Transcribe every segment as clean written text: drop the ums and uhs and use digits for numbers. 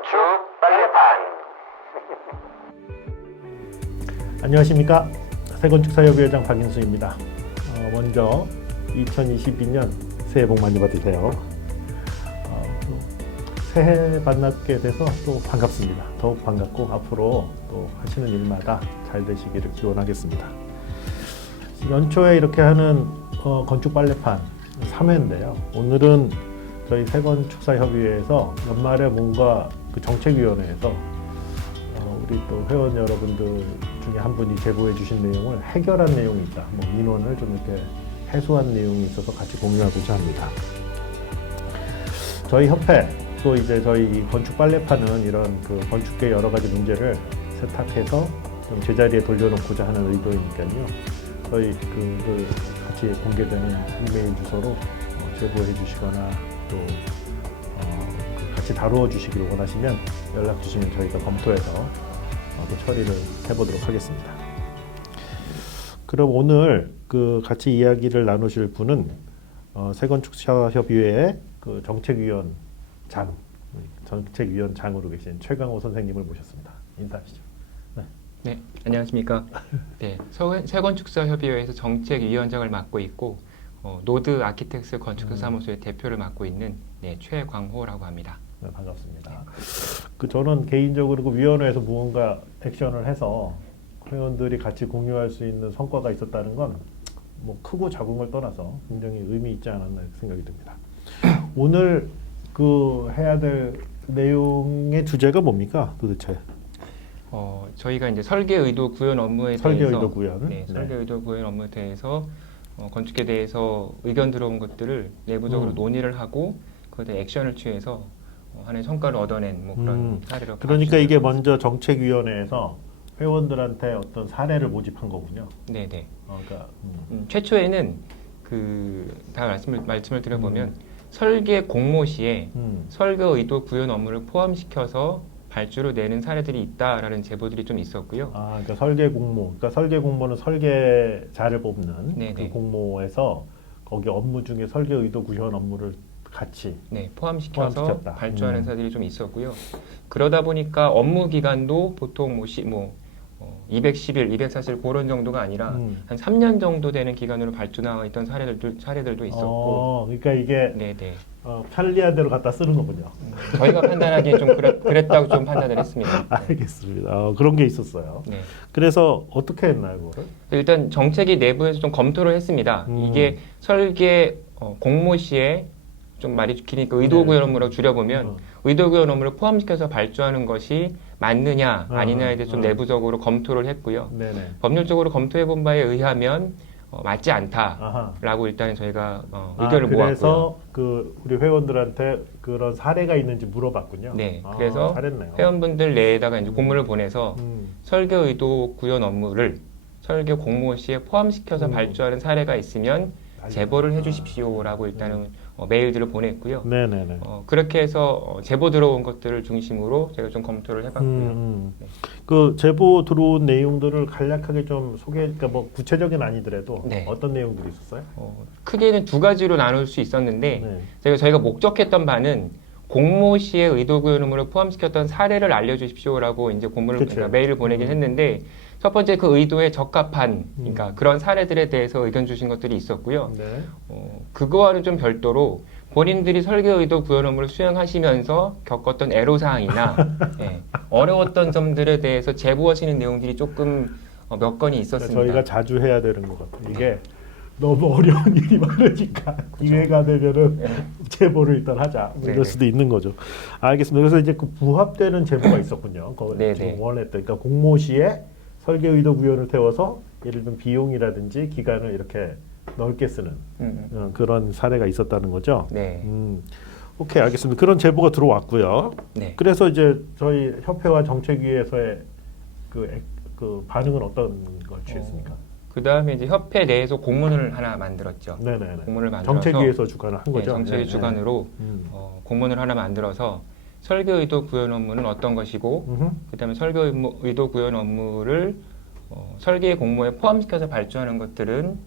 건축 빨래판. 안녕하십니까. 세건축사협의회장 박인수입니다. 먼저 2022년 새해 복 많이 받으세요. 또 새해 만나게 돼서 또 반갑습니다. 더욱 반갑고 앞으로 또 하시는 일마다 잘 되시기를 기원하겠습니다. 연초에 이렇게 하는 건축 빨래판 3회인데요. 오늘은 저희 세건축사협의회에서 연말에 뭔가 그 정책위원회에서 우리 또 회원 여러분들 중에 한 분이 제보해 주신 내용을 해결한 내용이 있다. 뭐 민원을 좀 이렇게 해소한 내용이 있어서 같이 공유하고자 합니다. 저희 협회 또 이제 저희 건축 빨래판은 이런 그 건축계 여러 가지 문제를 세탁해서 좀 제자리에 돌려놓고자 하는 의도이니까요. 저희 그 같이 공개되는 이메일 주소로 제보해 주시거나 또 같이 다루어 주시기를 원하시면 연락 주시면 저희가 검토해서 또 처리를 해보도록 하겠습니다. 그럼 오늘 그 같이 이야기를 나누실 분은 세건축사협의회의 그 정책위원장으로 계신 최강호 선생님을 모셨습니다. 인사하시죠. 네, 안녕하십니까. 네, 세건축사협의회에서 정책위원장을 맡고 있고 노드 아키텍스 건축사무소의 대표를 맡고 있는 최광호라고 합니다. 네, 반갑습니다. 저는 개인적으로 그 위원회에서 무언가 액션을 해서 회원들이 같이 공유할 수 있는 성과가 있었다는 건 뭐 크고 작은 걸 떠나서 굉장히 의미 있지 않았나 생각이 듭니다. 오늘 그 해야 될 내용의 주제가 뭡니까 도대체? 저희가 이제 설계 의도 구현 업무에 설계 대해서 의도 구현. 네, 설계 의도 구현 업무에 대해서 건축에 대해서 의견 들어온 것들을 내부적으로 논의를 하고 그에 대해 액션을 취해서 하나의 성과를 얻어낸 뭐 그런 사례로. 그러니까 이게 먼저 정책위원회에서 회원들한테 어떤 사례를 모집한 거군요. 네네. 그러니까 최초에는 다 말씀을 드려보면 설계 공모 시에 설계 의도 구현 업무를 포함시켜서 발주를 내는 사례들이 있다라는 제보들이 좀 있었고요. 그러니까 설계 공모. 그러니까 설계 공모는 설계자를 뽑는 네네. 그 공모에서 거기 업무 중에 설계 의도 구현 업무를 같이 포함시켜서 포함시켰다. 발주하는 사례들이 좀 있었고요. 그러다 보니까 업무 기간도 보통 210일, 240일 그런 정도가 아니라 한 3년 정도 되는 기간으로 발주 나와 있던 사례들도 있었고. 그러니까 이게 네네. 편리한 대로 갖다 쓰는 거군요. 저희가 판단하기엔 좀 그랬다고 좀 판단을 했습니다. 알겠습니다. 그런 게 있었어요. 네. 그래서 어떻게 했나요, 그거를? 일단 정책이 내부에서 좀 검토를 했습니다. 이게 설계 공모 시에 좀 말이 기니까 의도 구현 업무라고 줄여보면 의도 구현 업무를 포함시켜서 발주하는 것이 맞느냐 아니냐에 대해서 좀 내부적으로 검토를 했고요. 네네. 법률적으로 검토해 본 바에 의하면 맞지 않다라고 일단 저희가 의견을 모았고요. 그래서 우리 회원들한테 그런 사례가 있는지 물어봤군요. 네, 그래서 잘했네요. 회원분들 내에다가 이제 공문을 보내서 설계 의도 구현 업무를 설계 공모 시에 포함시켜서 발주하는 사례가 있으면 제보를 해주십시오라고 일단은 메일들을 보냈고요. 네네네. 그렇게 해서 제보 들어온 것들을 중심으로 제가 좀 검토를 해봤고요. 네. 그 제보 들어온 내용들을 간략하게 좀 그러니까 뭐 구체적인 아니더라도 네. 어떤 내용들이 있었어요? 크게는 두 가지로 나눌 수 있었는데 저희가 목적했던 바는 공모 시에 의도 구현 업무를 포함시켰던 사례를 알려주십시오라고 이제 그러니까 메일을 보내긴 했는데 첫 번째 그 의도에 적합한 그러니까 그런 사례들에 대해서 의견 주신 것들이 있었고요. 네. 그거와는 좀 별도로 본인들이 설계 의도 구현 업무를 수행하시면서 겪었던 애로사항이나 어려웠던 점들에 대해서 제보하시는 내용들이 조금 몇 건이 있었습니다. 저희가 자주 해야 되는 것 같아요. 이게 너무 어려운 일이 많으니까 기회가 되면은 제보를 일단 하자. 이럴 수도 있는 거죠. 알겠습니다. 그래서 이제 그 부합되는 제보가 있었군요. 지금 원했던 그러니까 공모 시에 설계 의도 구현을 태워서 예를 들면 비용이라든지 기간을 이렇게 넓게 쓰는 그런 사례가 있었다는 거죠. 네. 오케이, 알겠습니다. 그런 제보가 들어왔고요. 네. 그래서 이제 저희 협회와 정책위에서의 그 반응은 어떤 걸 취했습니까? 그 다음에 이제 협회 내에서 공문을 하나 만들었죠. 네네. 공문을 만들어서 정책위에서 주관을 한 거죠. 정책위 주관으로 공문을 하나 만들어서 설계 의도 구현 업무는 어떤 것이고, 그다음에 설계 의도 구현 업무를 설계 공모에 포함시켜서 발주하는 것들은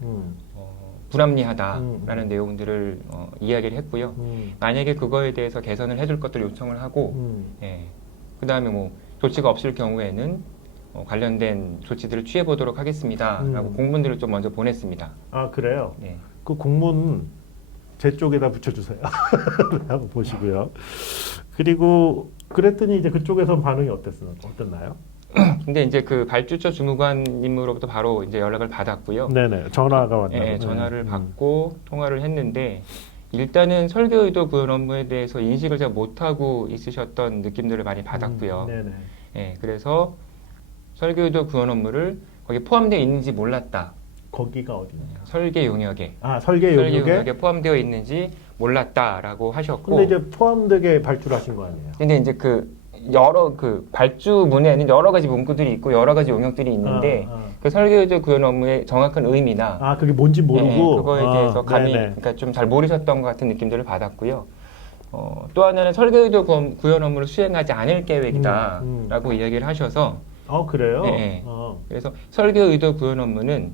불합리하다라는 내용들을 이야기를 했고요. 만약에 그거에 대해서 개선을 해줄 것들 요청을 하고 그 다음에 뭐 조치가 없을 경우에는 관련된 조치들을 취해 보도록 하겠습니다라고 공문들을 좀 먼저 보냈습니다. 아 그래요? 네. 그 공문 제 쪽에다 붙여주세요. 한번 보시고요. 그리고 그랬더니 이제 그쪽에선 반응이 어땠나요? 근데 이제 그 발주처 주무관님으로부터 바로 이제 연락을 받았고요. 네네, 전화가 왔나요? 네, 전화를 받고 통화를 했는데 일단은 설계 의도 구현 업무에 대해서 인식을 잘 못하고 있으셨던 느낌들을 많이 받았고요. 네네. 네, 그래서 설계 의도 구현 업무를 거기 포함되어 있는지 몰랐다. 거기가 어디냐? 설계 용역에. 설계 용역에 포함되어 있는지 몰랐다라고 하셨고. 근데 이제 포함되게 발주를 하신 거 아니에요? 근데 이제 여러 발주문에는 여러 가지 문구들이 있고 여러 가지 용역들이 있는데 그 설계의도 구현 업무의 정확한 의미나 그게 뭔지 모르고 그거에 대해서 감이 그러니까 좀 잘 모르셨던 것 같은 느낌들을 받았고요. 또 하나는 설계의도 구현 업무를 수행하지 않을 계획이다라고 이야기를 하셔서 그래요? 네. 그래서 설계의도 구현 업무는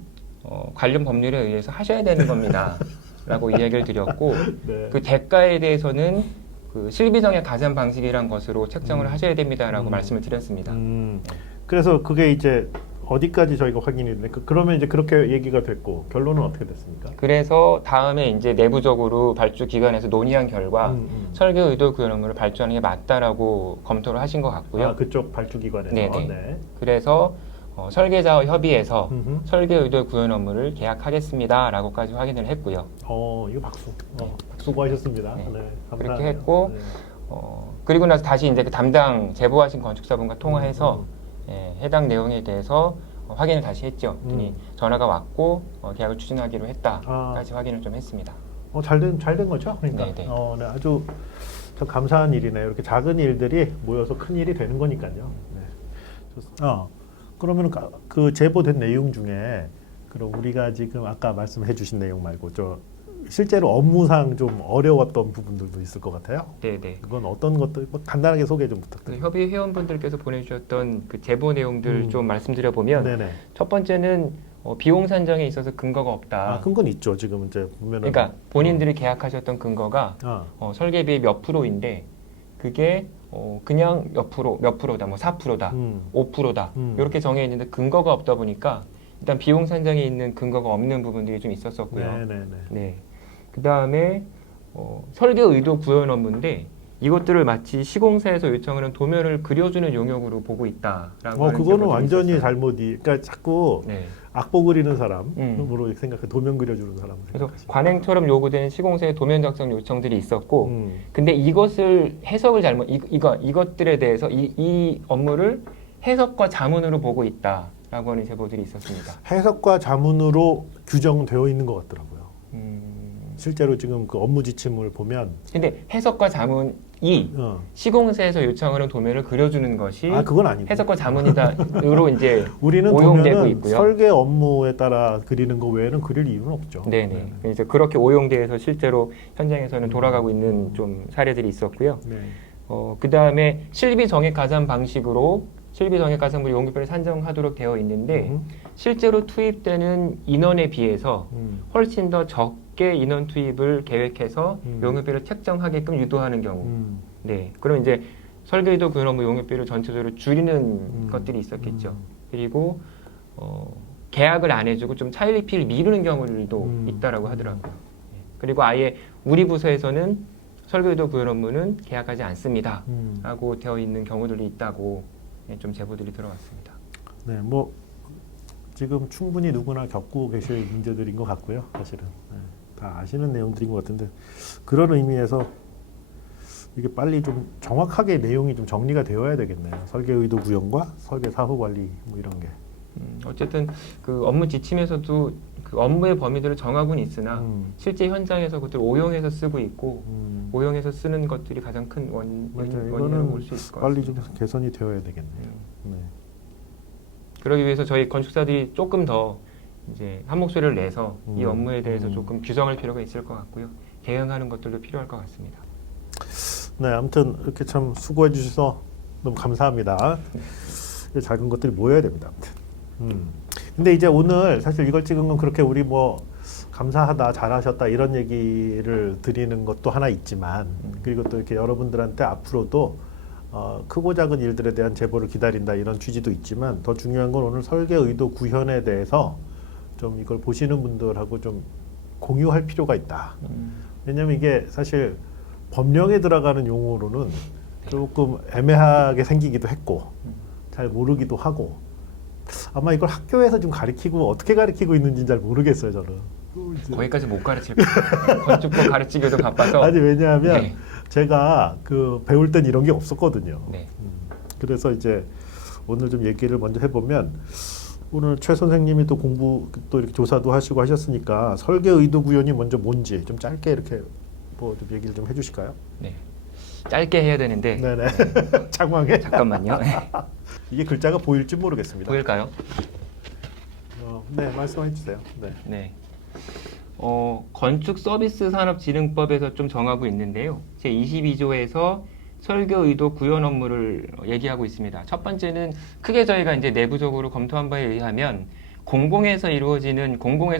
관련 법률에 의해서 하셔야 되는 겁니다라고 이야기를 드렸고 네. 그 대가에 대해서는 그 실비정의 가산 방식이란 것으로 책정을 하셔야 됩니다라고 말씀을 드렸습니다. 그래서 그게 이제 어디까지 저희가 확인이 됐나요? 그러면 이제 그렇게 얘기가 됐고 결론은 어떻게 됐습니까? 그래서 다음에 이제 내부적으로 발주 기관에서 논의한 결과 설계 의도 구현 업무를 발주하는 게 맞다라고 검토를 하신 것 같고요. 그쪽 발주 기관에서. 네네. 네. 그래서 설계자와 협의해서 설계 의도 구현 업무를 계약하겠습니다라고까지 확인을 했고요. 이거 박수. 수고하셨습니다. 네. 네, 감사합니다. 그렇게 했고 네. 그리고 나서 다시 이제 그 담당 제보하신 건축사분과 통화해서 해당 내용에 대해서 확인을 다시 했죠. 그랬더니 전화가 왔고 계약을 추진하기로 했다까지 확인을 좀 했습니다. 잘 된 거죠? 그러니까. 네네. 네, 아주 참 감사한 일이네요. 이렇게 작은 일들이 모여서 큰 일이 되는 거니까요. 네. 좋습니다. 그러면 그 제보된 내용 중에 그럼 우리가 지금 아까 말씀해 주신 내용 말고 실제로 업무상 좀 어려웠던 부분들도 있을 것 같아요. 네네. 그건 어떤 것들 간단하게 소개 좀 부탁드립니다. 협의 회원분들께서 보내주셨던 그 제보 내용들 좀 말씀드려 보면 네네. 첫 번째는 비용 산정에 있어서 근거가 없다. 큰 건 있죠. 지금 이제 보면은. 그러니까 본인들이 계약하셨던 근거가 설계비의 몇 프로인데 그게 그냥 몇 프로다, 뭐 4%다, 5%다 이렇게 정해 있는데 근거가 없다 보니까 일단 비용 산정에 있는 근거가 없는 부분들이 좀 있었었고요. 네네네. 네. 그 다음에 설계 의도 구현 업무인데 이것들을 마치 시공사에서 요청하는 도면을 그려주는 용역으로 보고 있다라고 하는 그거는 제보들이 완전히 있었어요. 그러니까 자꾸 네. 악보 그리는 사람으로 생각해 도면 그려주는 사람. 그래서 관행처럼 요구되는 시공사의 도면 작성 요청들이 있었고, 근데 이것을 해석을 이것들에 대해서 이 업무를 해석과 자문으로 보고 있다라고 하는 제보들이 있었습니다. 해석과 자문으로 규정되어 있는 것 같더라고요. 실제로 지금 그 업무 지침을 보면. 근데 해석과 자문이 시공사에서 요청하는 도면을 그려주는 것이 그건 아니고 해석과 자문이다로 이제 우리는 오용되고 도면은 있고요. 설계 업무에 따라 그리는 거 외에는 그릴 이유는 없죠. 네네. 그래서 그렇게 오용돼서 실제로 현장에서는 돌아가고 있는 좀 사례들이 있었고요. 네. 그 다음에 실비 정액 가산 방식으로 실비 정액 가산물 용역비를 산정하도록 되어 있는데 실제로 투입되는 인원에 비해서 훨씬 더 적게 인원 투입을 계획해서 용역비를 책정하게끔 유도하는 경우. 네. 그럼 이제 설계도 구현 업무 용역비를 전체적으로 줄이는 것들이 있었겠죠. 그리고 계약을 안 해주고 좀 차일피를 미루는 경우들도 있다라고 하더라고요. 네. 그리고 아예 우리 부서에서는 설계도 구현 업무는 계약하지 않습니다. 라고 되어 있는 경우들이 있다고 좀 제보들이 들어왔습니다. 네, 뭐 지금 충분히 누구나 겪고 계실 문제들인 것 같고요. 사실은 다 아시는 내용들인 것 같은데 그런 의미에서 이게 빨리 좀 정확하게 내용이 좀 정리가 되어야 되겠네요. 설계 의도 구현과 설계 사후 관리 뭐 이런 게. 어쨌든 그 업무 지침에서도 그 업무의 범위들을 정하고는 있으나 실제 현장에서 그것들을 오용해서 쓰고 있고 오용해서 쓰는 것들이 가장 큰 원인으로 볼 수 있을 것 같습니다. 빨리 좀 개선이 되어야 되겠네요. 네. 그러기 위해서 저희 건축사들이 조금 더 이제 한 목소리를 내서 이 업무에 대해서 조금 규정할 필요가 있을 것 같고요. 대응하는 것들도 필요할 것 같습니다. 네, 아무튼 이렇게 참 수고해 주셔서 너무 감사합니다. 작은 것들이 모여야 됩니다. 근데 이제 오늘 사실 이걸 찍은 건 그렇게 우리 뭐 감사하다, 잘하셨다 이런 얘기를 드리는 것도 하나 있지만 그리고 또 이렇게 여러분들한테 앞으로도 크고 작은 일들에 대한 제보를 기다린다 이런 취지도 있지만 더 중요한 건 오늘 설계 의도 구현에 대해서 좀 이걸 보시는 분들하고 좀 공유할 필요가 있다. 왜냐하면 이게 사실 법령에 들어가는 용어로는 조금 애매하게 생기기도 했고 잘 모르기도 하고 아마 이걸 학교에서 좀 가르치고 어떻게 가르치고 있는지 잘 모르겠어요 저는. 거기까지 못 가르칠 거예요. 건축법 가르치기도 바빠서. 아니 왜냐하면 네. 제가 그 배울 땐 이런 게 없었거든요. 네. 그래서 이제 오늘 좀 얘기를 먼저 해보면 오늘 최 선생님이 또 공부 또 이렇게 조사도 하시고 하셨으니까 설계 의도 구현이 먼저 뭔지 좀 짧게 이렇게 뭐 좀 얘기를 좀 해주실까요? 네. 짧게 해야 되는데. 네네. 장황해. 잠깐만요. 이게 글자가 보일지 모르겠습니다. 보일까요? 네, 말씀해 주세요. 네. 네. 건축 서비스 산업진흥법에서 좀 정하고 있는데요. 제 22조에서 설계 의도 구현 업무를 얘기하고 있습니다. 첫 번째는 크게 저희가 이제 내부적으로 검토한 바에 의하면 공공에서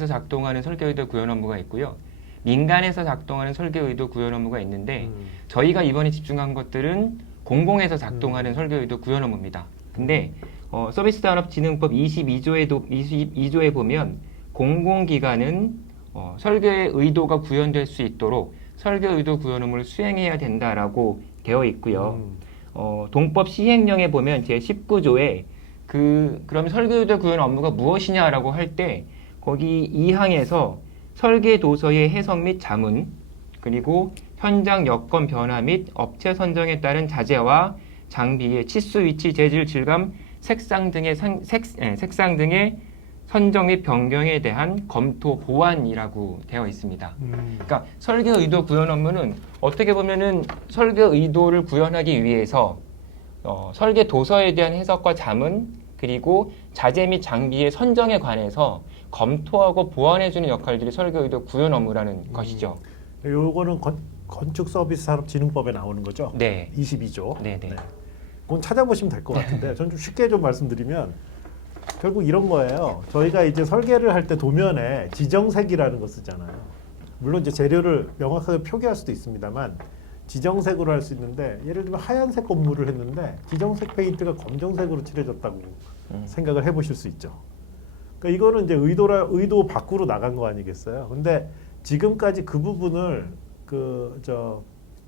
작동하는 설계 의도 구현 업무가 있고요. 민간에서 작동하는 설계 의도 구현 업무가 있는데 저희가 이번에 집중한 것들은 공공에서 작동하는 설계 의도 구현 업무입니다. 근데 서비스 산업진흥법 22조에 보면 공공기관은 설계 의도가 구현될 수 있도록 설계 의도 구현 업무를 수행해야 된다라고 되어 있고요. 동법 시행령에 보면 제 19조에 그럼 설계 의도 구현 업무가 무엇이냐라고 할 때 거기 2항에서 설계 도서의 해석 및 자문 그리고 현장 여건 변화 및 업체 선정에 따른 자재와 장비의 치수, 위치, 재질, 질감, 색상 등의 선정 및 변경에 대한 검토 보완이라고 되어 있습니다. 그러니까 설계 의도 구현 업무는 어떻게 보면은 설계 의도를 구현하기 위해서 설계 도서에 대한 해석과 자문 그리고 자재 및 장비의 선정에 관해서 검토하고 보완해주는 역할들이 설계 의도 구현 업무라는 것이죠. 요거는 건축 서비스 산업진흥법에 나오는 거죠? 네. 22조. 네네. 네. 그건 찾아보시면 될 것 같은데 저는 좀 쉽게 좀 말씀드리면 결국 이런 거예요. 저희가 이제 설계를 할 때 도면에 지정색이라는 거 쓰잖아요. 물론 이제 재료를 명확하게 표기할 수도 있습니다만 지정색으로 할 수 있는데 예를 들면 하얀색 건물을 했는데 지정색 페인트가 검정색으로 칠해졌다고 생각을 해보실 수 있죠. 그러니까 이거는 이제 의도 밖으로 나간 거 아니겠어요. 근데 지금까지 그 부분을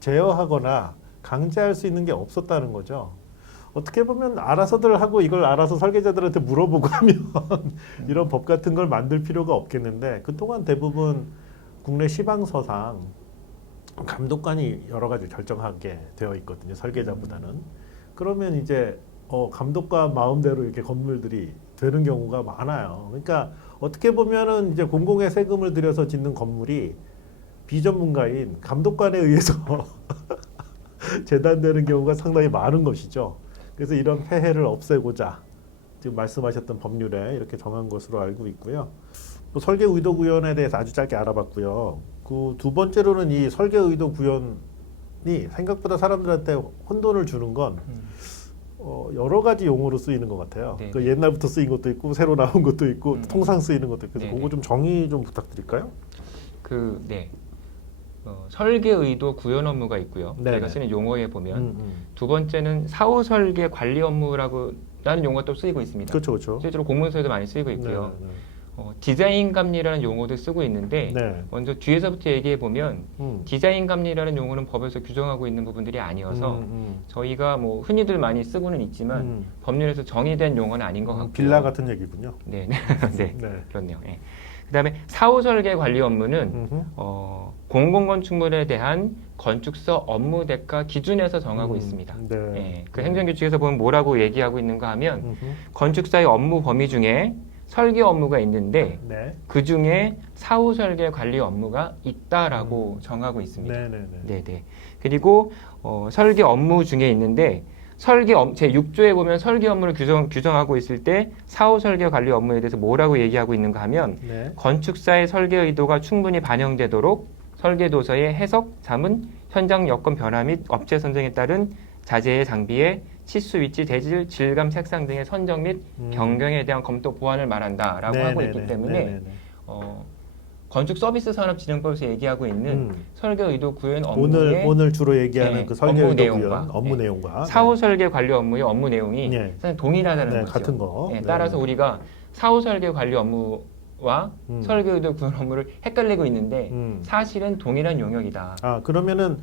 제어하거나 강제할 수 있는 게 없었다는 거죠. 어떻게 보면 알아서들 하고 이걸 알아서 설계자들한테 물어보고 하면 이런 법 같은 걸 만들 필요가 없겠는데 그동안 대부분 국내 시방서상 감독관이 여러 가지 결정하게 되어 있거든요. 설계자보다는. 그러면 이제 감독관 마음대로 이렇게 건물들이 되는 경우가 많아요. 그러니까 어떻게 보면은 이제 공공의 세금을 들여서 짓는 건물이 비전문가인 감독관에 의해서 재단되는 경우가 상당히 많은 것이죠. 그래서 이런 폐해를 없애고자 지금 말씀하셨던 법률에 이렇게 정한 것으로 알고 있고요. 또 설계 의도 구현에 대해서 아주 짧게 알아봤고요. 그 두 번째로는 이 설계 의도 구현이 생각보다 사람들한테 혼돈을 주는 건 여러 가지 용어로 쓰이는 것 같아요. 그 옛날부터 쓰인 것도 있고 새로 나온 것도 있고 통상 쓰이는 것도 있고 그래서 그거 좀 정의 좀 부탁드릴까요? 설계 의도 구현 업무가 있고요. 네네. 저희가 쓰는 용어에 보면 두 번째는 사후 설계 관리 업무라는 용어가 또 쓰이고 있습니다. 그렇죠, 그렇죠. 실제로 공문서에도 많이 쓰이고 있고요. 네, 네. 디자인 감리라는 용어도 쓰고 있는데 네. 먼저 뒤에서부터 얘기해 보면 디자인 감리라는 용어는 법에서 규정하고 있는 부분들이 아니어서 저희가 뭐 흔히들 많이 쓰고는 있지만 법률에서 정의된 용어는 아닌 것 같고요. 빌라 같은 얘기군요. 네, 네. 그렇네요. 네. 그다음에 사후 설계 관리 업무는 공공건축물에 대한 건축서 업무 대가 기준에서 정하고 있습니다. 네. 네. 그 행정규칙에서 보면 뭐라고 얘기하고 있는가 하면 건축사의 업무 범위 중에 설계 업무가 있는데 네. 그 중에 사후 설계 관리 업무가 있다라고 정하고 있습니다. 네네. 그리고 설계 업무 중에 있는데 제 6조에 보면 설계 업무를 규정하고 있을 때 사후 설계 관리 업무에 대해서 뭐라고 얘기하고 있는가 하면 건축사의 설계 의도가 충분히 반영되도록 설계 도서의 해석, 자문, 현장 여건 변화 및 업체 선정에 따른 자재의 장비의 치수, 위치, 재질, 질감, 색상 등의 선정 및 변경에 대한 검토 보완을 말한다라고 하고 있기 때문에 건축 서비스 산업진흥법에서 얘기하고 있는 설계 의도 구현 업무의 오늘 주로 얘기하는 네, 그 설계 업무 의도 내용과, 구현 업무 네. 내용과 사후 설계 관리 업무의 업무 내용이 네. 사실 동일하다는 네, 거죠. 같은 거. 네, 네. 따라서 우리가 사후 설계 관리 업무와 설계 의도 구현 업무를 헷갈리고 있는데 사실은 동일한 영역이다. 아, 그러면은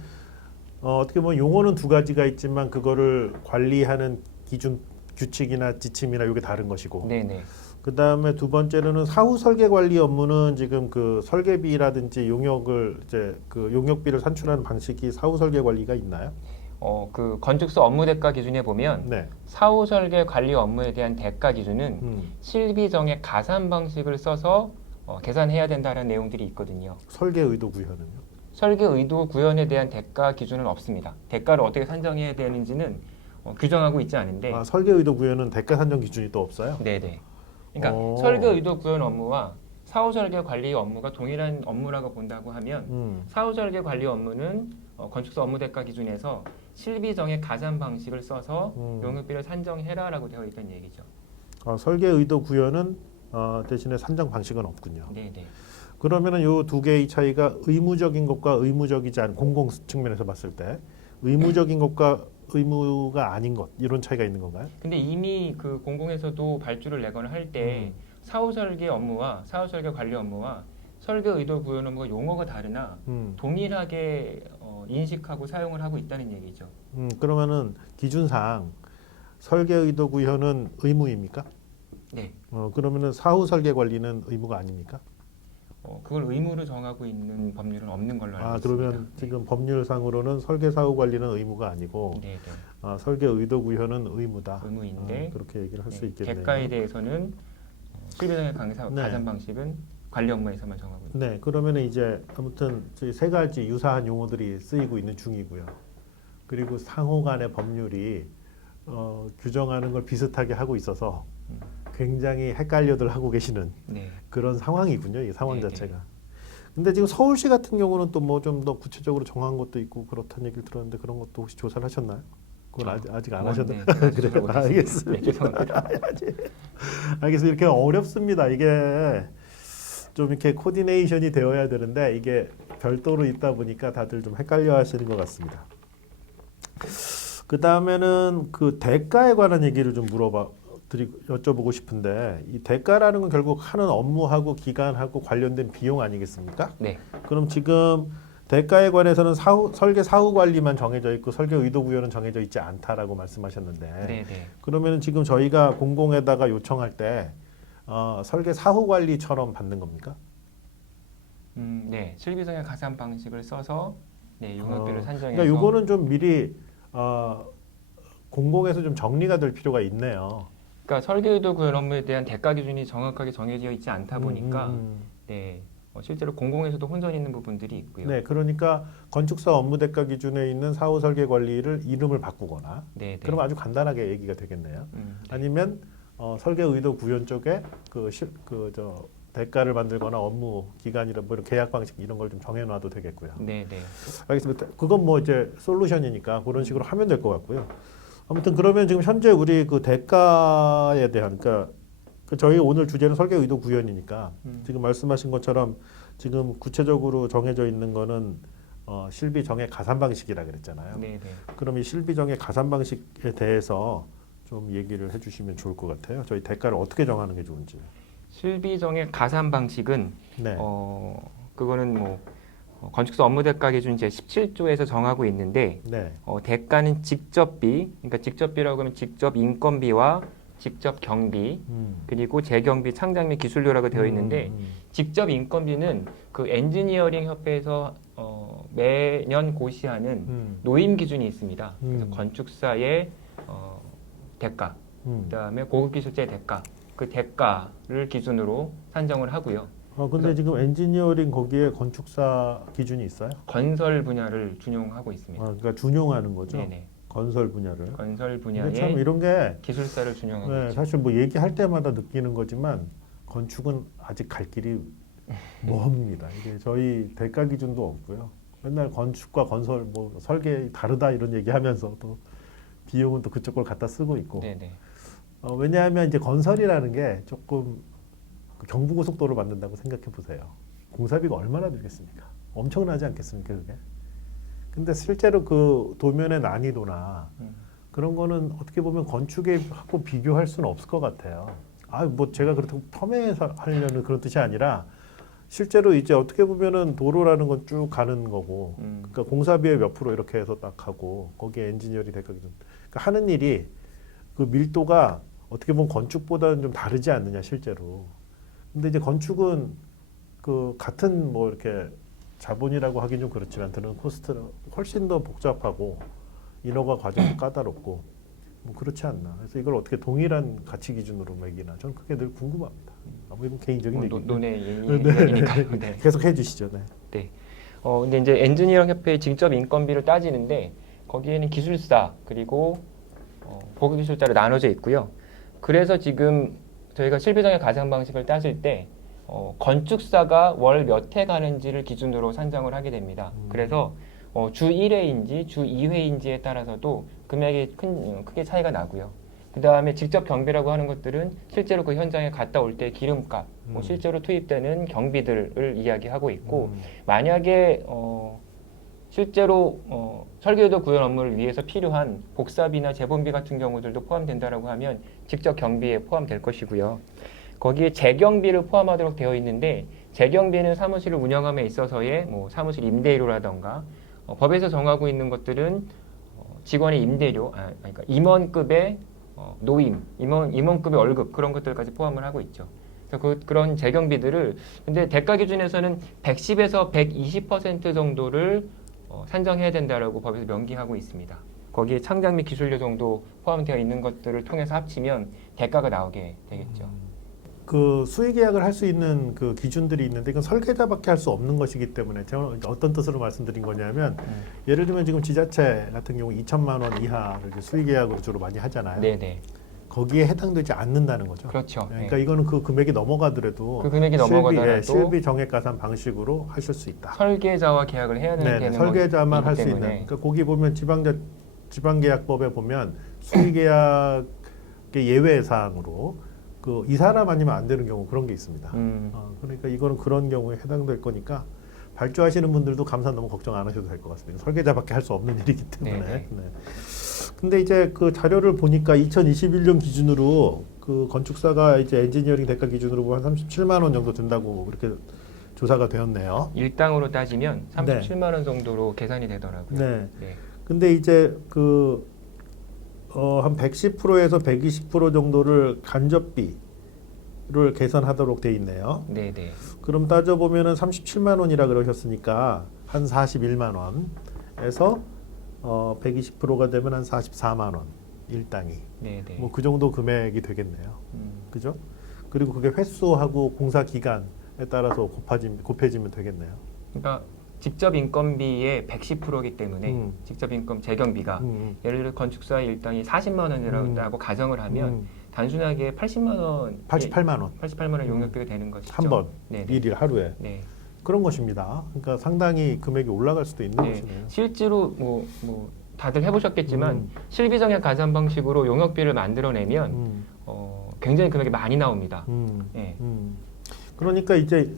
어떻게 보면 용어는 두 가지가 있지만 그거를 관리하는 기준 규칙이나 지침이나 이게 다른 것이고. 네네. 그 다음에 두 번째로는 사후 설계 관리 업무는 지금 그 설계비라든지 용역을 이제 그 용역비를 산출하는 방식이 사후 설계 관리가 있나요? 그 건축사 업무 대가 기준에 보면 네. 사후 설계 관리 업무에 대한 대가 기준은 실비정의 가산 방식을 써서 계산해야 된다는 내용들이 있거든요. 설계 의도 구현은요? 설계 의도 구현에 대한 대가 기준은 없습니다. 대가를 어떻게 산정해야 되는지는 규정하고 있지 않은데. 아, 설계 의도 구현은 대가 산정 기준이 또 없어요? 네네. 그러니까 설계 의도 구현 업무와 사후 설계 관리 업무가 동일한 업무라고 본다고 하면 사후 설계 관리 업무는 건축사 업무 대가 기준에서 실비정의 가산 방식을 써서 용역비를 산정해라라고 되어 있다는 얘기죠. 설계 의도 구현은 대신에 산정 방식은 없군요. 네네. 그러면은 요 두 개의 차이가 의무적인 것과 의무적이지 않은 공공 측면에서 봤을 때 의무적인 것과 의무가 아닌 것 이런 차이가 있는 건가요? 근데 이미 그 공공에서도 발주를 내거나 할 때 사후 설계 업무와 사후 설계 관리 업무와 설계 의도 구현 업무가 용어가 다르나 동일하게 인식하고 사용을 하고 있다는 얘기죠. 그러면은 기준상 설계 의도 구현은 의무입니까? 네. 그러면은 사후 설계 관리는 의무가 아닙니까? 그걸 의무로 정하고 있는 법률은 없는 걸로 알고 있습니다. 그러면 지금 법률상으로는 설계 사후 관리는 의무가 아니고 네, 네. 설계 의도 구현은 의무다. 의무인데 그렇게 얘기를 할 수 있겠네요. 대가에 대해서는 실비정의 가산 네. 방식은 관리 업무에서만 정하고 있습니다. 네, 그러면 이제 아무튼 저희 세 가지 유사한 용어들이 쓰이고 있는 중이고요. 그리고 상호 간의 법률이 규정하는 걸 비슷하게 하고 있어서 굉장히 헷갈려들 하고 계시는 네. 그런 상황이군요. 이 상황 네, 자체가. 근데 지금 서울시 같은 경우는 또 뭐 좀 더 구체적으로 정한 것도 있고 그렇다는 얘기를 들었는데 그런 것도 혹시 조사를 하셨나요? 그건 아직 안 하셨나요? 네, 그래요. 알겠습니다. 네, 죄송합니다. 알겠습니다. 이렇게 어렵습니다. 이게 좀 이렇게 코디네이션이 되어야 되는데 이게 별도로 있다 보니까 다들 좀 헷갈려 하시는 것 같습니다. 그 다음에는 그 대가에 관한 얘기를 좀 여쭤보고 싶은데 이 대가라는 건 결국 하는 업무하고 기간하고 관련된 비용 아니겠습니까? 네. 그럼 지금 대가에 관해서는 설계 사후 관리만 정해져 있고 설계 의도 구현은 정해져 있지 않다라고 말씀하셨는데 네, 네. 그러면 지금 저희가 공공에다가 요청할 때 설계 사후 관리처럼 받는 겁니까? 네. 실비정의 가산 방식을 써서 용역비를 산정해서. 그러니까 이거는 좀 미리 공공에서 좀 정리가 될 필요가 있네요. 그러니까 설계 의도 구현 업무에 대한 대가 기준이 정확하게 정해져 있지 않다 보니까 네. 실제로 공공에서도 혼선이 있는 부분들이 있고요. 네, 그러니까 건축사 업무 대가 기준에 있는 사후 설계 관리를 이름을 바꾸거나, 네, 네. 그럼 아주 간단하게 얘기가 되겠네요. 네. 아니면 설계 의도 구현 쪽에 대가를 만들거나 업무 기간이나 뭐 이런 계약 방식 이런 걸 좀 정해놔도 되겠고요. 네, 네. 알겠습니다. 그건 뭐 이제 솔루션이니까 그런 식으로 하면 될 것 같고요. 아무튼 그러면 지금 현재 우리 그 대가에 대한 그러니까 저희 오늘 주제는 설계 의도 구현이니까 지금 말씀하신 것처럼 지금 구체적으로 정해져 있는 거는 실비 정의 가산 방식이라 그랬잖아요. 네, 네. 그럼 이 실비 정의 가산 방식에 대해서 좀 얘기를 해주시면 좋을 것 같아요. 저희 대가를 어떻게 정하는 게 좋은지. 실비정의 가산 방식은 네. 그거는 뭐 건축사 업무 대가 기준 제 17조에서 정하고 있는데 네. 대가는 직접비, 그러니까 직접비라고 하면 직접 인건비와 직접 경비 그리고 재경비, 창작 및 기술료라고 되어 있는데 직접 인건비는 그 엔지니어링 협회에서 매년 고시하는 노임 기준이 있습니다. 그래서 건축사의 대가, 그다음에 고급 기술자의 대가, 그 대가를 기준으로 산정을 하고요. 근데 지금 엔지니어링 거기에 건축사 기준이 있어요? 건설 분야를 준용하고 있습니다. 그러니까 준용하는 거죠. 네네. 건설 분야를. 건설 근데 분야의 참 이런 게 기술사를 준용하고 있죠. 사실 뭐 얘기할 때마다 느끼는 거지만 건축은 아직 갈 길이 멉니다. 이게 저희 대가 기준도 없고요. 맨날 건축과 건설 뭐 설계 다르다 이런 얘기하면서 또 비용은 또 그쪽 걸 갖다 쓰고 있고. 네네. 왜냐하면 이제 건설이라는 게 조금 경부고속도로 만든다고 생각해 보세요. 공사비가 얼마나 들겠습니까? 엄청나지 않겠습니까, 그게? 근데 실제로 그 도면의 난이도나 그런 거는 어떻게 보면 건축하고 비교할 수는 없을 것 같아요. 뭐 제가 그렇다고 폄훼해서 하려는 그런 뜻이 아니라 실제로 이제 어떻게 보면은 도로라는 건 쭉 가는 거고, 그러니까 공사비의 몇 프로 이렇게 해서 딱 하고 거기에 엔지니어링 대가 기준, 그러니까 하는 일이 그 밀도가 어떻게 보면 건축보다는 좀 다르지 않느냐 실제로. 근데 이제 건축은 그 같은 뭐 이렇게 자본이라고 하긴 좀 그렇지만 드는 코스트는 훨씬 더 복잡하고 인허가 과정도 까다롭고 뭐 그렇지 않나. 그래서 이걸 어떻게 동일한 가치 기준으로 매기나 저는 그게 늘 궁금합니다. 이건 개인적인 얘기. 논의 얘기니까요. 네. 계속 해주시죠. 네. 네. 근데 이제 엔지니어링 협회의 직접 인건비를 따지는데 거기에는 기술사 그리고 고급기술자로 나눠져 있고요. 그래서 지금 저희가 실비정의 가상 방식을 따질 때 건축사가 월 몇 회 가는지를 기준으로 산정을 하게 됩니다. 그래서 주 1회인지 주 2회인지에 따라서도 금액이 크게 차이가 나고요. 그 다음에 직접 경비라고 하는 것들은 실제로 그 현장에 갔다 올 때 기름값, 뭐 실제로 투입되는 경비들을 이야기하고 있고, 만약에 실제로 설계도 구현 업무를 위해서 필요한 복사비나 재본비 같은 경우들도 포함된다라고 하면 직접 경비에 포함될 것이고요. 거기에 재경비를 포함하도록 되어 있는데 재경비는 사무실을 운영함에 있어서의 뭐 사무실 임대료라던가 법에서 정하고 있는 것들은 직원의 임대료, 그러니까 임원급의 노임, 임원급의 월급 그런 것들까지 포함을 하고 있죠. 그래서 그런 재경비들을 근데 대가 기준에서는 110에서 120% 정도를 산정해야 된다라고 법에서 명기하고 있습니다. 거기에 창작 및 기술료 정도 포함되어 있는 것들을 통해서 합치면 대가가 나오게 되겠죠. 그 수의 계약을 할 수 있는 그 기준들이 있는데 이건 설계자밖에 할 수 없는 것이기 때문에 제가 어떤 뜻으로 말씀드린 거냐면 예를 들면 지금 지자체 같은 경우 2천만 원 이하를 이제 수의 계약으로 주로 많이 하잖아요. 네네. 거기에 해당되지 않는다는 거죠. 그렇죠. 그러니까 네. 이거는 그 금액이 넘어가더라도 그 금액이 넘어가더라도 실비 정액 가산 방식으로 하실 수 있다. 설계자와 계약을 해야 되는 설계자만 할 수 있는. 그러니까 거기 보면 지방계약법에 보면 수의 계약의 예외 사항으로 그 이 사람 아니면 안 되는 경우 그런 게 있습니다. 그러니까 이거는 그런 경우에 해당될 거니까 발주하시는 분들도 감사 너무 걱정 안 하셔도 될 것 같습니다. 설계자밖에 할 수 없는 일이기 때문에. 네. 근데 이제 그 자료를 보니까 2021년 기준으로 그 건축사가 이제 엔지니어링 대가 기준으로 보면 37만 원 정도 든다고 그렇게 조사가 되었네요. 일당으로 따지면 37만 원 정도로 계산이 되더라고요. 네. 네. 근데 이제 한 110%에서 120% 정도를 간접비를 계산하도록 돼 있네요. 네네. 그럼 따져보면은 37만 원이라 그러셨으니까 한 41만 원에서 120%가 되면 한 44만 원 일당이. 네네. 뭐 그 정도 금액이 되겠네요. 그죠? 그리고 그게 횟수하고 공사 기간에 따라서 곱해지면 되겠네요. 그러니까 직접 인건비의 110%이기 때문에 직접 인건 재경비가 예를 들어 건축사의 일당이 40만 원이라고 가정을 하면 단순하게 80만 원, 88만 원 용역비가 되는 것이죠. 한 번, 일일 하루에. 네. 그런 것입니다. 그러니까 상당히 금액이 올라갈 수도 있는 것이네요. 실제로 뭐 다들 해보셨겠지만 실비정액 가산 방식으로 용역비를 만들어내면 굉장히 금액이 많이 나옵니다. 네. 그러니까 이제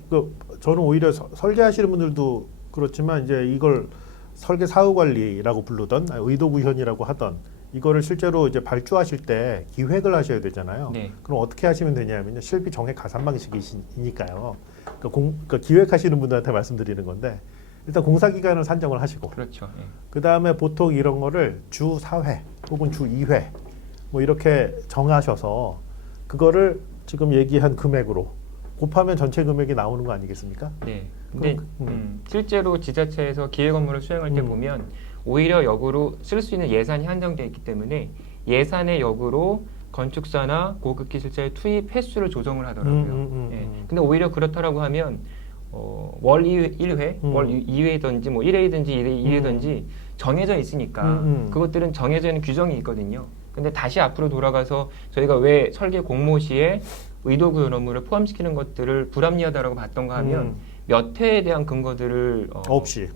저는 오히려 설계하시는 분들도 그렇지만 이제 이걸 설계 사후 관리라고 부르던 의도 구현이라고 하던 이거를 실제로 이제 발주하실 때 기획을 하셔야 되잖아요. 네. 그럼 어떻게 하시면 되냐면요. 실비 정액 가산 방식이니까요. 그러니까 기획하시는 분들한테 말씀드리는 건데 일단 공사 기간을 산정을 하시고 그렇죠. 네. 그다음에 보통 이런 거를 주 4회 혹은 주 2회 뭐 이렇게 정하셔서 그거를 지금 얘기한 금액으로 곱하면 전체 금액이 나오는 거 아니겠습니까? 네. 근데 실제로 지자체에서 기획 업무를 수행할 때 보면 오히려 역으로 쓸 수 있는 예산이 한정되어 있기 때문에 예산의 역으로 건축사나 고급 기술자의 투입 횟수를 조정을 하더라고요. 예. 근데 오히려 그렇다라고 하면 월 1회, 월 2회든지 뭐 1회든지 2회든지 정해져 있으니까 그것들은 정해져 있는 규정이 있거든요. 근데 다시 앞으로 돌아가서 저희가 왜 설계 공모 시에 의도 구현 업무를 포함시키는 것들을 불합리하다라고 봤던가 하면 몇 회에 대한 근거들을 없이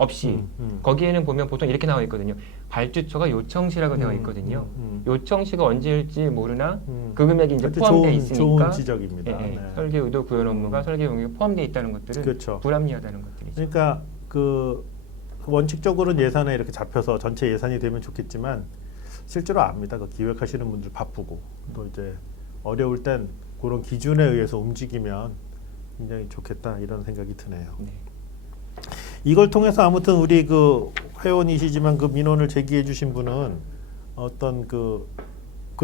거기에는 보면 보통 이렇게 나와 있거든요. 발주처가 요청시라고 되어 있거든요. 요청시가 언제일지 모르나 그 금액이 이제 아주 포함되어 좋은 있으니까 지적입니다. 예, 예. 네. 설계 의도 구현 업무가 설계 용역에 포함되어 있다는 것들은 그렇죠. 불합리하다는 것들이죠. 그러니까 그 원칙적으로는 예산에 이렇게 잡혀서 전체 예산이 되면 좋겠지만 실제로 압니다. 그 기획하시는 분들 바쁘고 또 이제 어려울 땐 그런 기준에 의해서 움직이면 굉장히 좋겠다 이런 생각이 드네요. 네. 이걸 통해서 아무튼 우리 그 회원이시지만 그 민원을 제기해 주신 분은 어떤 그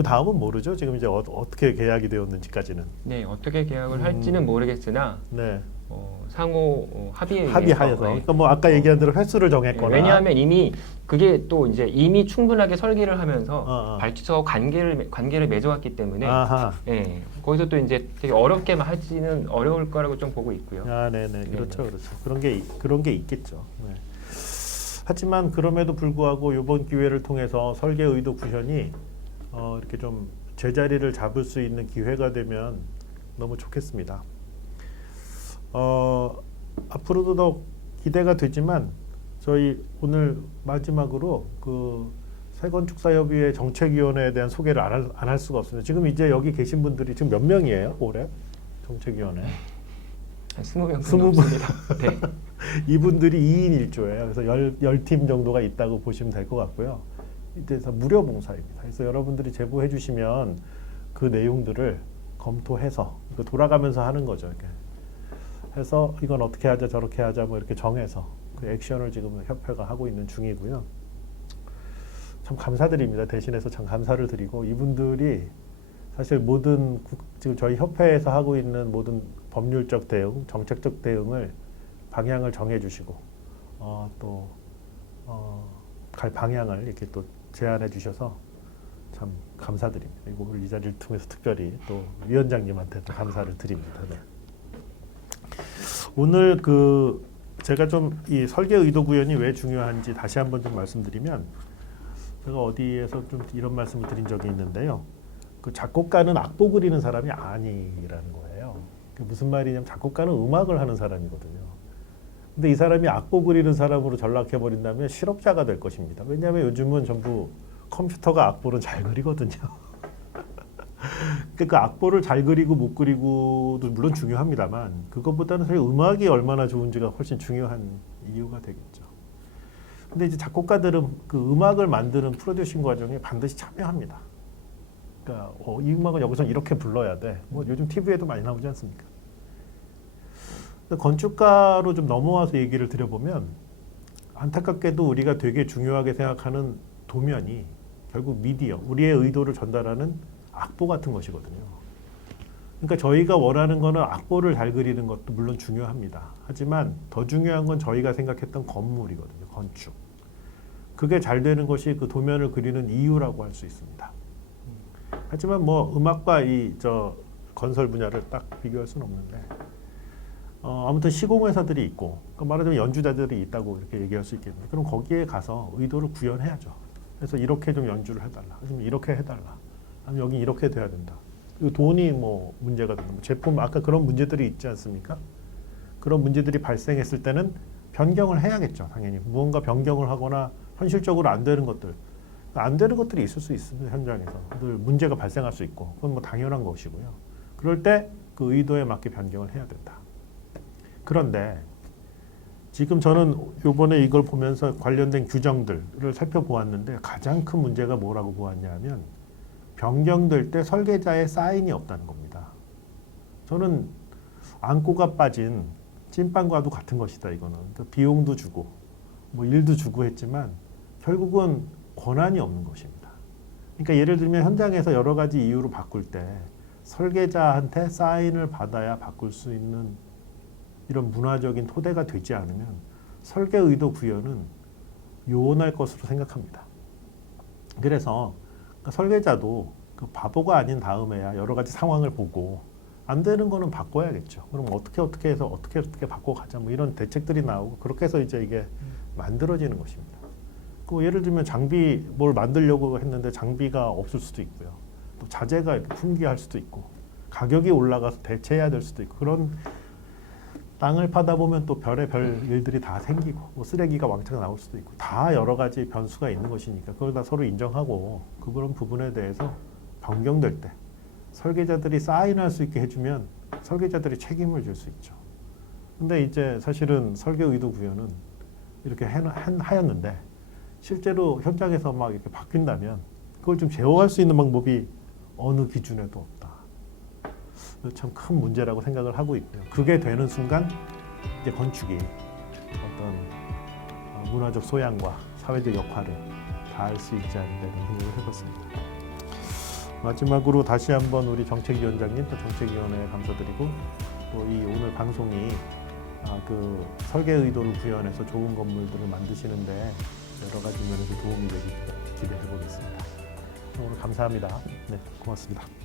다음은 모르죠. 지금 이제 어떻게 계약이 되었는지까지는. 네, 어떻게 계약을 할지는 모르겠으나 네. 상호 합의에 합의하여서. 의해서, 그러니까 뭐 아까 얘기한 대로 횟수를 정했거나. 왜냐하면 이미 그게 또 이제 이미 충분하게 설계를 하면서 어. 발주처와 관계를 맺어왔기 때문에 아하. 예, 거기서 또 이제 되게 어렵게 하지는 어려울 거라고 좀 보고 있고요. 아, 네네, 그렇죠, 그렇죠. 그런 게 있겠죠. 네. 하지만 그럼에도 불구하고 이번 기회를 통해서 설계 의도 구현이 이렇게 좀 제자리를 잡을 수 있는 기회가 되면 너무 좋겠습니다. 앞으로도 더 기대가 되지만 저희 오늘 마지막으로 그 세건축사협의회 정책위원회에 대한 소개를 안 할 수가 없습니다. 지금 이제 여기 계신 분들이 지금 몇 명이에요, 올해 정책위원회? 한 20명 20분. 넘습니다. 네. 이분들이 2인 1조예요. 그래서 10팀 정도가 있다고 보시면 될 것 같고요. 이때서 무료 봉사입니다. 그래서 여러분들이 제보해 주시면 그 내용들을 검토해서 돌아가면서 하는 거죠. 이렇게 해서 이건 어떻게 하자 저렇게 하자 뭐 이렇게 정해서 그 액션을 지금 협회가 하고 있는 중이고요. 참 감사드립니다. 대신해서 참 감사를 드리고 이분들이 사실 모든 지금 저희 협회에서 하고 있는 모든 법률적 대응, 정책적 대응을 방향을 정해주시고 갈 방향을 이렇게 또 제안해 주셔서 참 감사드립니다. 그리고 오늘 이 자리를 통해서 특별히 또 위원장님한테도 감사를 드립니다. 네. 오늘 그 제가 좀 이 설계 의도 구현이 왜 중요한지 다시 한번 좀 말씀드리면 제가 어디에서 좀 이런 말씀을 드린 적이 있는데요. 그 작곡가는 악보 그리는 사람이 아니라는 거예요. 그 무슨 말이냐면 작곡가는 음악을 하는 사람이거든요. 근데 이 사람이 악보 그리는 사람으로 전락해 버린다면 실업자가 될 것입니다. 왜냐하면 요즘은 전부 컴퓨터가 악보를 잘 그리거든요. 그 악보를 잘 그리고 못 그리고도 물론 중요합니다만 그것보다는 사실 음악이 얼마나 좋은지가 훨씬 중요한 이유가 되겠죠. 근데 이제 작곡가들은 그 음악을 만드는 프로듀싱 과정에 반드시 참여합니다. 그러니까 이 음악은 여기서 이렇게 불러야 돼. 뭐 요즘 TV에도 많이 나오지 않습니까? 건축가로 좀 넘어와서 얘기를 드려보면 안타깝게도 우리가 되게 중요하게 생각하는 도면이 결국 미디어, 우리의 의도를 전달하는 악보 같은 것이거든요. 그러니까 저희가 원하는 거는 악보를 잘 그리는 것도 물론 중요합니다. 하지만 더 중요한 건 저희가 생각했던 건물이거든요. 건축. 그게 잘 되는 것이 그 도면을 그리는 이유라고 할 수 있습니다. 하지만 뭐 음악과 이 건설 분야를 딱 비교할 수는 없는데 아무튼 시공회사들이 있고 그러니까 말하자면 연주자들이 있다고 이렇게 얘기할 수 있겠네요. 그럼 거기에 가서 의도를 구현해야죠. 그래서 이렇게 좀 연주를 해달라. 아니면 이렇게 해달라. 아니면 여기 이렇게 돼야 된다. 돈이 뭐 문제가 되는 제품 아까 그런 문제들이 있지 않습니까? 그런 문제들이 발생했을 때는 변경을 해야겠죠. 당연히 무언가 변경을 하거나 현실적으로 안 되는 것들 안 되는 것들이 있을 수 있습니다. 현장에서 늘 문제가 발생할 수 있고 그건 뭐 당연한 것이고요. 그럴 때 그 의도에 맞게 변경을 해야 된다. 그런데 지금 저는 이번에 이걸 보면서 관련된 규정들을 살펴보았는데 가장 큰 문제가 뭐라고 보았냐면 변경될 때 설계자의 사인이 없다는 겁니다. 저는 안고가 빠진 찐빵과도 같은 것이다 이거는. 그러니까 비용도 주고 뭐 일도 주고 했지만 결국은 권한이 없는 것입니다. 그러니까 예를 들면 현장에서 여러 가지 이유로 바꿀 때 설계자한테 사인을 받아야 바꿀 수 있는 이런 문화적인 토대가 되지 않으면 설계 의도 구현은 요원할 것으로 생각합니다. 그래서 설계자도 그 바보가 아닌 다음에야 여러 가지 상황을 보고 안 되는 거는 바꿔야겠죠. 그럼 어떻게 해서 어떻게 바꿔가자 뭐 이런 대책들이 나오고 그렇게 해서 이제 이게 만들어지는 것입니다. 그 예를 들면 장비 뭘 만들려고 했는데 장비가 없을 수도 있고요. 또 자재가 이렇게 품귀할 수도 있고 가격이 올라가서 대체해야 될 수도 있고 그런 땅을 파다 보면 또 별의별 일들이 다 생기고 뭐 쓰레기가 왕창 나올 수도 있고 다 여러 가지 변수가 있는 것이니까 그걸 다 서로 인정하고 그런 부분에 대해서 변경될 때 설계자들이 사인할 수 있게 해주면 설계자들이 책임을 질 수 있죠. 근데 이제 사실은 설계 의도 구현은 이렇게 하였는데 실제로 현장에서 막 이렇게 바뀐다면 그걸 좀 제어할 수 있는 방법이 어느 기준에도 없다. 참 큰 문제라고 생각을 하고 있고요. 그게 되는 순간 이제 건축이 어떤 문화적 소양과 사회적 역할을 다할 수 있지 않을까 이런 생각을 해봤습니다. 마지막으로 다시 한번 우리 정책위원장님 또 정책위원회에 감사드리고 또 이 오늘 방송이 그 설계 의도를 구현해서 좋은 건물들을 만드시는데 여러 가지 면에서 도움이 되길 기대해 보겠습니다. 오늘 감사합니다. 네, 고맙습니다.